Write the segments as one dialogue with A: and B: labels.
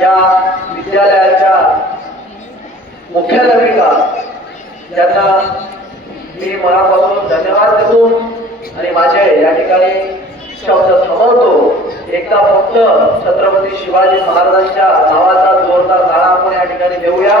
A: या विद्यालयाच्या मुख्याध्यापिका त्यांना मी मनापासून धन्यवाद देतो आणि माझे या ठिकाणी शब्द थांबवतो एकदा फक्त छत्रपती शिवाजी महाराजांच्या नावाचा जोरदार नाळा आपण या ठिकाणी देऊया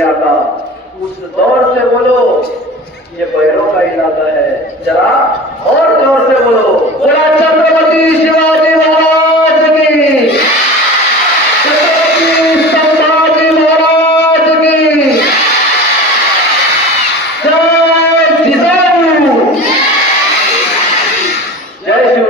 A: दुनिया उस दौर से बोलो ये बैरों का इलाका है जरा और दौर से बोलो बोला छत्रपति शिवाजी महाराज की छत्रपति संभाजी महाराज की जय जिजाऊ जय शिव